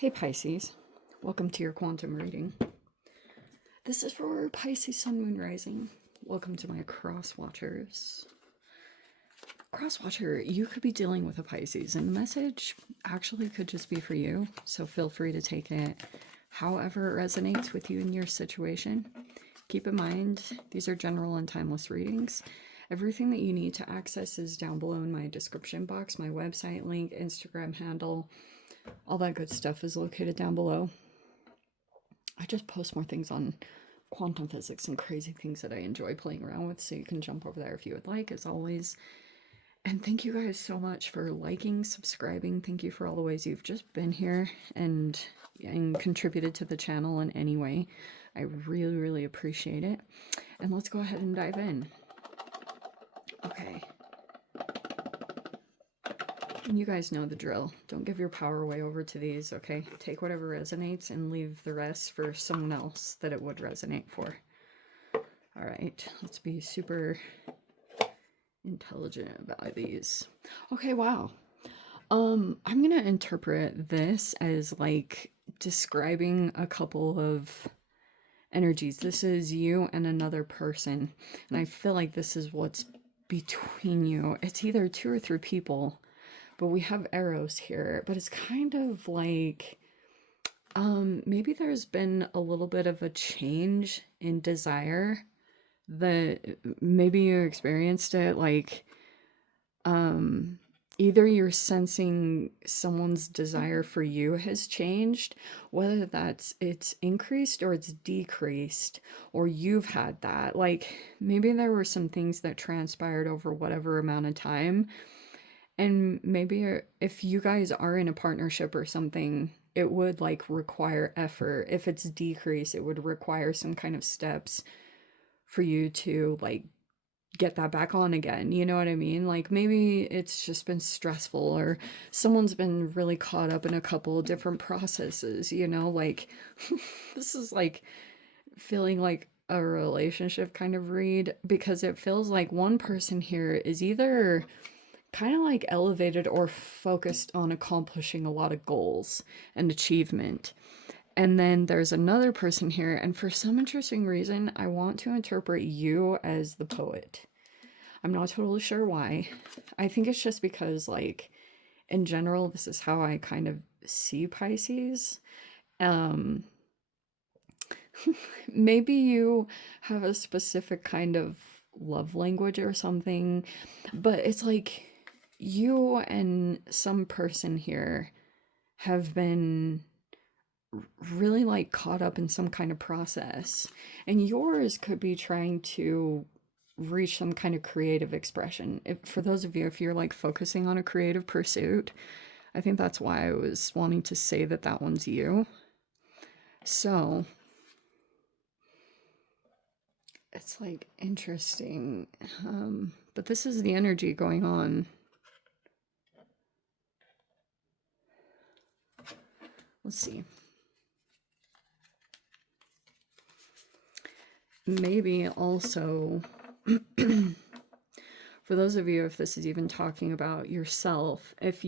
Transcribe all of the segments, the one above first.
Hey Pisces, welcome to your quantum reading. This is for Pisces Sun Moon Rising. Welcome to my cross watchers. Cross watcher, you could be dealing with a Pisces, and the message actually could just be for you, so feel free to take it however it resonates with you in your situation. Keep in mind, these are general and timeless readings. Everything that you need to access is down below in my description box. My website link, Instagram handle, all that good stuff is located down below. I just post more things on quantum physics and crazy things that I enjoy playing around with, so you can jump over there if you would like, as always. And thank you guys so much for liking, subscribing. Thank you for all the ways you've just been here and contributed to the channel in any way. I really, really appreciate it. And let's go ahead and dive in. Okay. And you guys know the drill. Don't give your power away over to these, okay? Take whatever resonates and leave the rest for someone else that it would resonate for. All right, let's be super intelligent about these. Okay, wow. I'm gonna interpret this as like describing a couple of energies. This is you and another person, and I feel like this is what's between you. It's either 2 or 3 people, but we have arrows here, but it's kind of like maybe there's been a little bit of a change in desire that maybe you experienced it, like either you're sensing someone's desire for you has changed, whether that's it's increased or it's decreased, or you've had that. Like maybe there were some things that transpired over whatever amount of time, and maybe if you guys are in a partnership or something, it would like require effort. If it's decreased, it would require some kind of steps for you to like get that back on again. You know what I mean? Like maybe it's just been stressful, or someone's been really caught up in a couple of different processes, you know, like this is like feeling like a relationship kind of read, because it feels like one person here is either kind of like elevated or focused on accomplishing a lot of goals and achievement. And then there's another person here, and for some interesting reason, I want to interpret you as the poet. I'm not totally sure why. I think it's just because, like, in general, this is how I kind of see Pisces. Maybe you have a specific kind of love language or something, but it's like you and some person here have been really like caught up in some kind of process, and yours could be trying to reach some kind of creative expression. For those of you, if you're like focusing on a creative pursuit, I think that's why I was wanting to say that that one's you. So it's like interesting, but this is the energy going on. Let's see. Maybe also for those of you, if this is even talking about yourself, if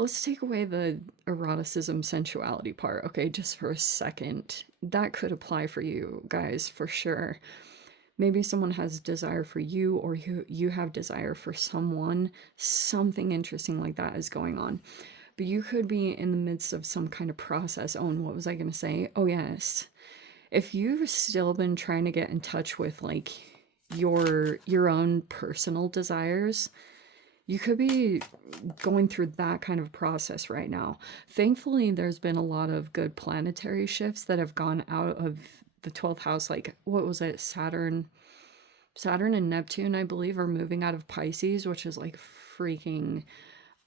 let's take away the eroticism sensuality part, okay, just for a second. That could apply for you guys for sure. Maybe someone has desire for you, or you have desire for someone. Something interesting like that is going on. But you could be in the midst of some kind of process. Oh, and what was I going to say? Oh, yes. If you've still been trying to get in touch with like your own personal desires, you could be going through that kind of process right now. Thankfully, there's been a lot of good planetary shifts that have gone out of the 12th house. Like, what was it? Saturn and Neptune, I believe, are moving out of Pisces, which is like freaking,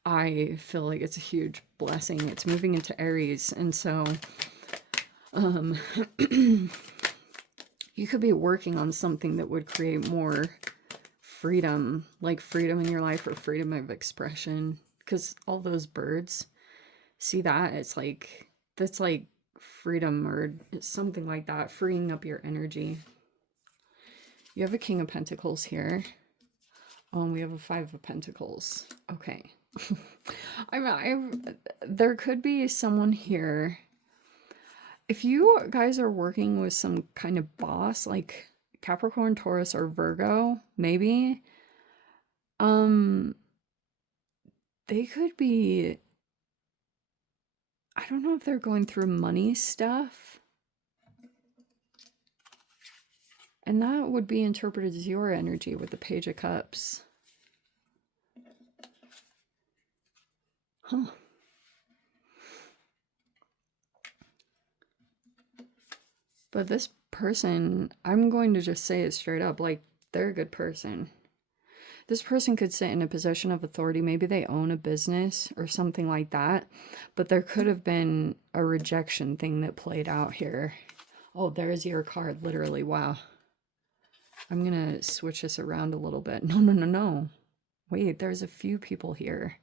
I feel like it's a huge blessing. It's moving into Aries. And so you could be working on something that would create more freedom, like freedom in your life or freedom of expression. Because all those birds, see that? It's like, that's like freedom or something like that, freeing up your energy. You have a King of Pentacles here. We have a 5 of Pentacles. Okay, There could be someone here. If you guys are working with some kind of boss, like Capricorn, Taurus, or Virgo, maybe, um, they could be, I don't know if they're going through money stuff. And that would be interpreted as your energy with the Page of Cups. Huh. But this person, I'm going to just say it straight up, like, they're a good person. This person could sit in a position of authority. Maybe they own a business or something like that. But there could have been a rejection thing that played out here. Oh, there's your card, literally. Wow. I'm going to switch this around a little bit. No, no, no, no. Wait, there's a few people here.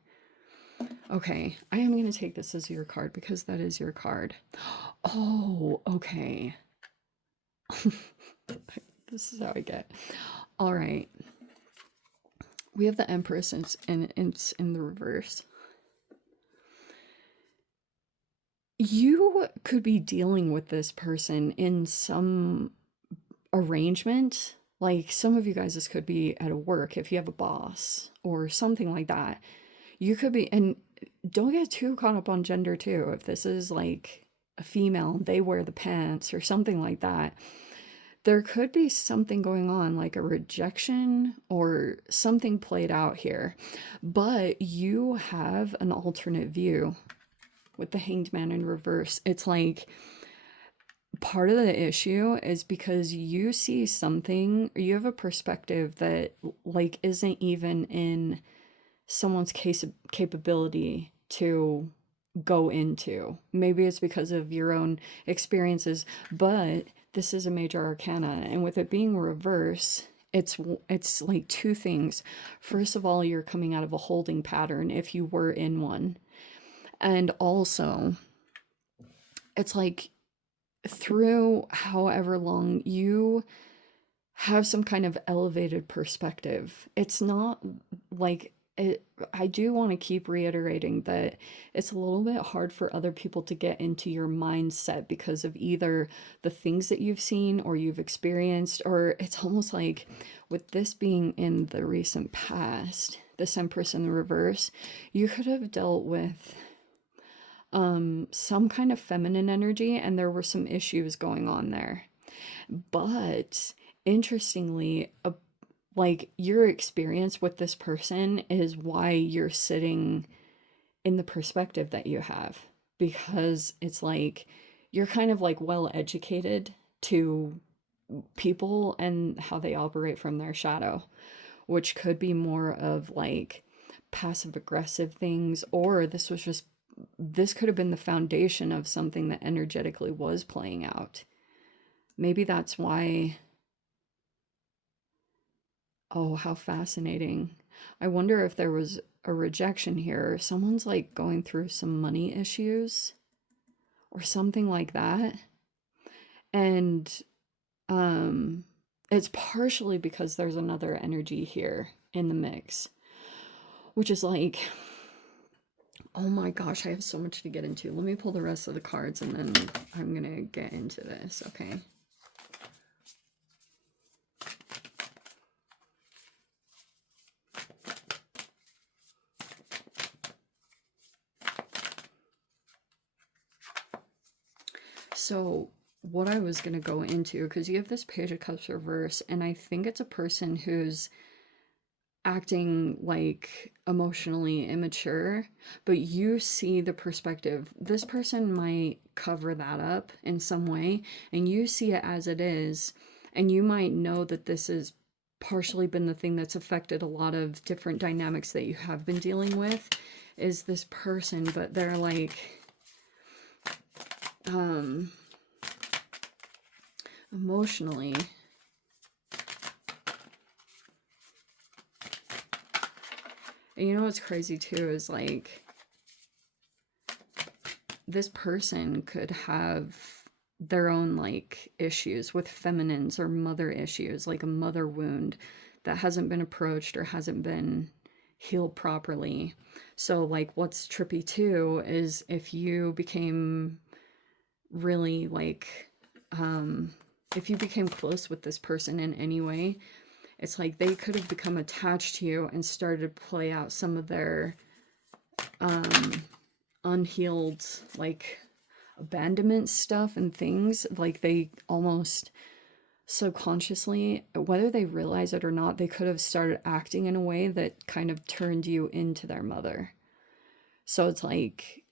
Okay, I am going to take this as your card because that is your card. Oh, okay. This is how I get. All right. We have the Empress and it's in the reverse. You could be dealing with this person in some arrangement. Like some of you guys, this could be at a work if you have a boss or something like that. You could be, and don't get too caught up on gender too. If this is like a female, they wear the pants or something like that. There could be something going on, like a rejection or something played out here. But you have an alternate view with the Hanged Man in reverse. It's like part of the issue is because you see something, you have a perspective that like isn't even in someone's capability to go into. Maybe it's because of your own experiences, but this is a major arcana, and with it being reverse, it's like two things. First of all, you're coming out of a holding pattern if you were in one. And also, it's like through however long you have some kind of elevated perspective. It's not like it, I do want to keep reiterating that it's a little bit hard for other people to get into your mindset because of either the things that you've seen or you've experienced, or it's almost like with this being in the recent past, this Empress in the reverse, you could have dealt with some kind of feminine energy and there were some issues going on there. But interestingly, like your experience with this person is why you're sitting in the perspective that you have, because it's like you're kind of like well educated to people and how they operate from their shadow, which could be more of like passive aggressive things, or this could have been the foundation of something that energetically was playing out. Maybe that's why. Oh, how fascinating. I wonder if there was a rejection here. Someone's like going through some money issues or something like that. And um it's partially because there's another energy here in the mix, which is like, oh my gosh, I have so much to get into. Let me pull the rest of the cards and then I'm going to get into this, okay? So what I was going to go into, because you have this Page of Cups reverse, and I think it's a person who's acting like emotionally immature, but you see the perspective. This person might cover that up in some way, and you see it as it is, and you might know that this has partially been the thing that's affected a lot of different dynamics that you have been dealing with, is this person, but they're like, emotionally. And you know what's crazy too is like this person could have their own like issues with feminines or mother issues, like a mother wound that hasn't been approached or hasn't been heal properly. So like what's trippy too is if you became really like if you became close with this person in any way, it's like they could have become attached to you and started to play out some of their unhealed like abandonment stuff and things. Like they almost subconsciously, whether they realize it or not, they could have started acting in a way that kind of turned you into their mother. So it's like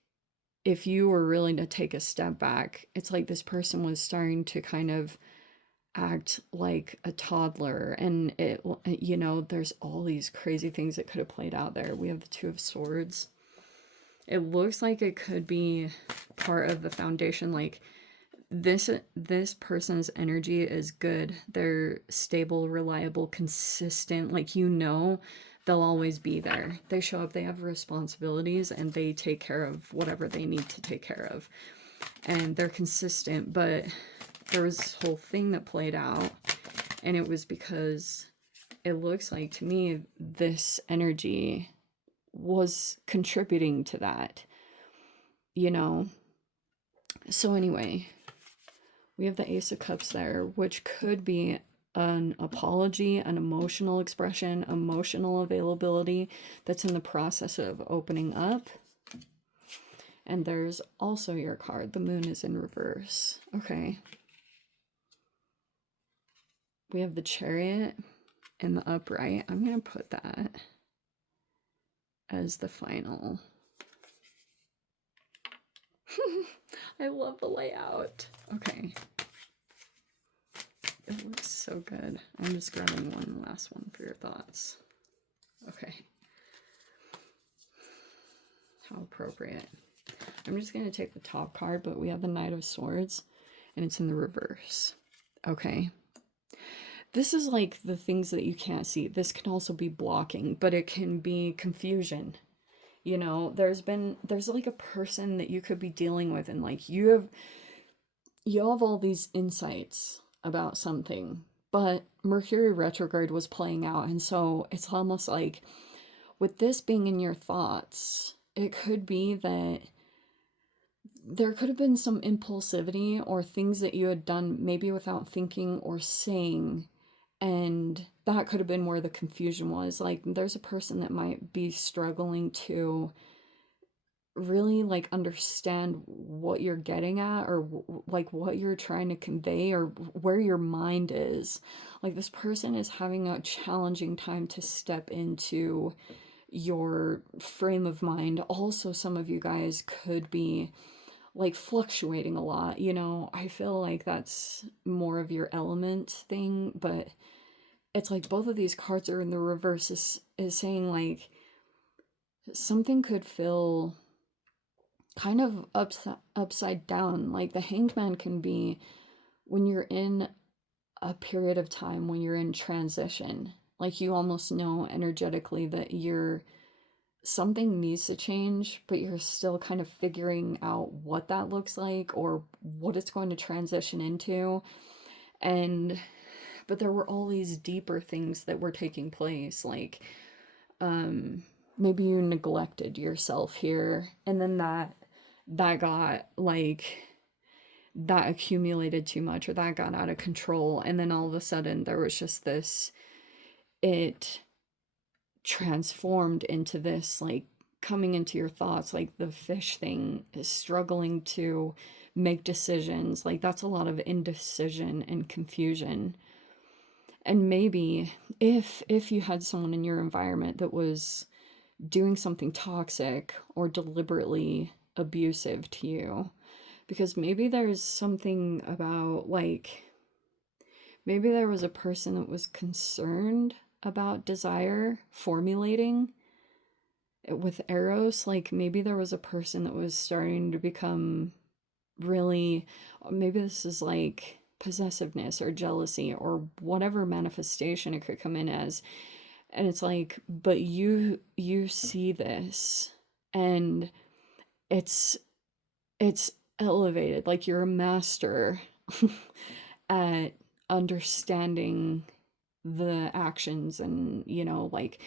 if you were really to take a step back, it's like this person was starting to kind of act like a toddler, and it, you know, there's all these crazy things that could have played out there. We have the Two of Swords. It looks like it could be part of the foundation, like this person's energy is good. They're stable, reliable, consistent. Like, you know, they'll always be there. They show up, they have responsibilities, and they take care of whatever they need to take care of. And they're consistent, but there was this whole thing that played out, and it was because it looks like to me this energy was contributing to that, you know? So anyway, we have the Ace of Cups there, which could be an apology, an emotional expression, emotional availability that's in the process of opening up. And there's also your card. The Moon is in reverse. Okay. We have the Chariot in the upright. I'm going to put that as the final. I love the layout. Okay. It looks so good. I'm just grabbing one last one for your thoughts. Okay. How appropriate. I'm just going to take the top card, but we have the Knight of Swords, and it's in the reverse. Okay. This is like the things that you can't see. This can also be blocking, but it can be confusion. You know, there's like a person that you could be dealing with, and like you have all these insights about something, but Mercury retrograde was playing out, and so it's almost like with this being in your thoughts, it could be that there could have been some impulsivity or things that you had done maybe without thinking or saying, and that could have been where the confusion was. Like, there's a person that might be struggling to really like understand what you're getting at, or like what you're trying to convey, or where your mind is. Like, this person is having a challenging time to step into your frame of mind. Also, some of you guys could be like fluctuating a lot, you know. I feel like that's more of your element thing, but it's like both of these cards are in the reverse, is saying like something could feel kind of upside down. Like the Hanged Man can be when you're in a period of time when you're in transition. Like, you almost know energetically that something needs to change, but you're still kind of figuring out what that looks like or what it's going to transition into. And but there were all these deeper things that were taking place, like maybe you neglected yourself here, and then that got like that accumulated too much, or that got out of control, and then all of a sudden there was just this, it transformed into this, like, coming into your thoughts, like the fish thing is struggling to make decisions. Like, that's a lot of indecision and confusion. And maybe if you had someone in your environment that was doing something toxic or deliberately abusive to you, because maybe there's something about, like, maybe there was a person that was concerned about desire formulating with Eros. Like, maybe there was a person that was starting to become really, maybe this is like possessiveness or jealousy or whatever manifestation it could come in as. And it's like, but you see this, and it's elevated. Like, you're a master at understanding the actions and, you know, like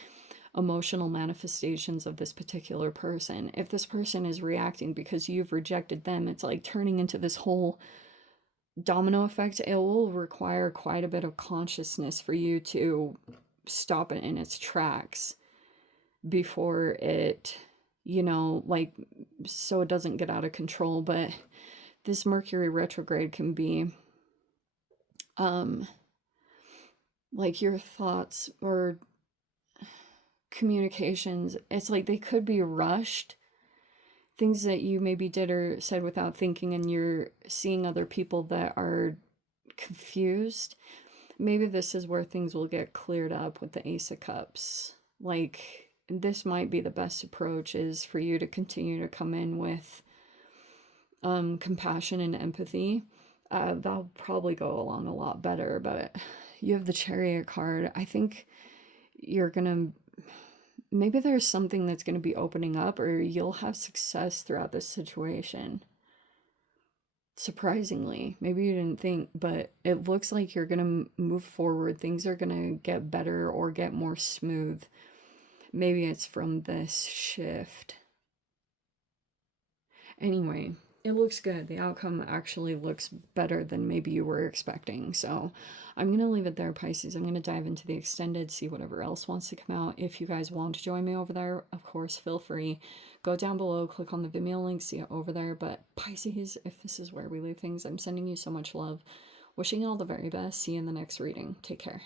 emotional manifestations of this particular person. If this person is reacting because you've rejected them, it's like turning into this whole domino effect. It will require quite a bit of consciousness for you to stop it in its tracks before it, like, so it doesn't get out of control. But this Mercury retrograde can be um like your thoughts or communications, it's like they could be rushed, things that you maybe did or said without thinking, and you're seeing other people that are confused. Maybe this is where things will get cleared up with the Ace of Cups. Like, this might be the best approach, is for you to continue to come in with compassion and empathy. That'll probably go along a lot better. But you have the Chariot card. I think you're gonna, maybe there's something that's going to be opening up, or you'll have success throughout this situation. Surprisingly, maybe you didn't think, but it looks like you're going to move forward. Things are going to get better or get more smooth. Maybe it's from this shift. Anyway, it looks good. The outcome actually looks better than maybe you were expecting. So I'm going to leave it there, Pisces. I'm going to dive into the extended, see whatever else wants to come out. If you guys want to join me over there, of course, feel free. Go down below, click on the Vimeo link, see it over there. But Pisces, if this is where we leave things, I'm sending you so much love. Wishing you all the very best. See you in the next reading. Take care.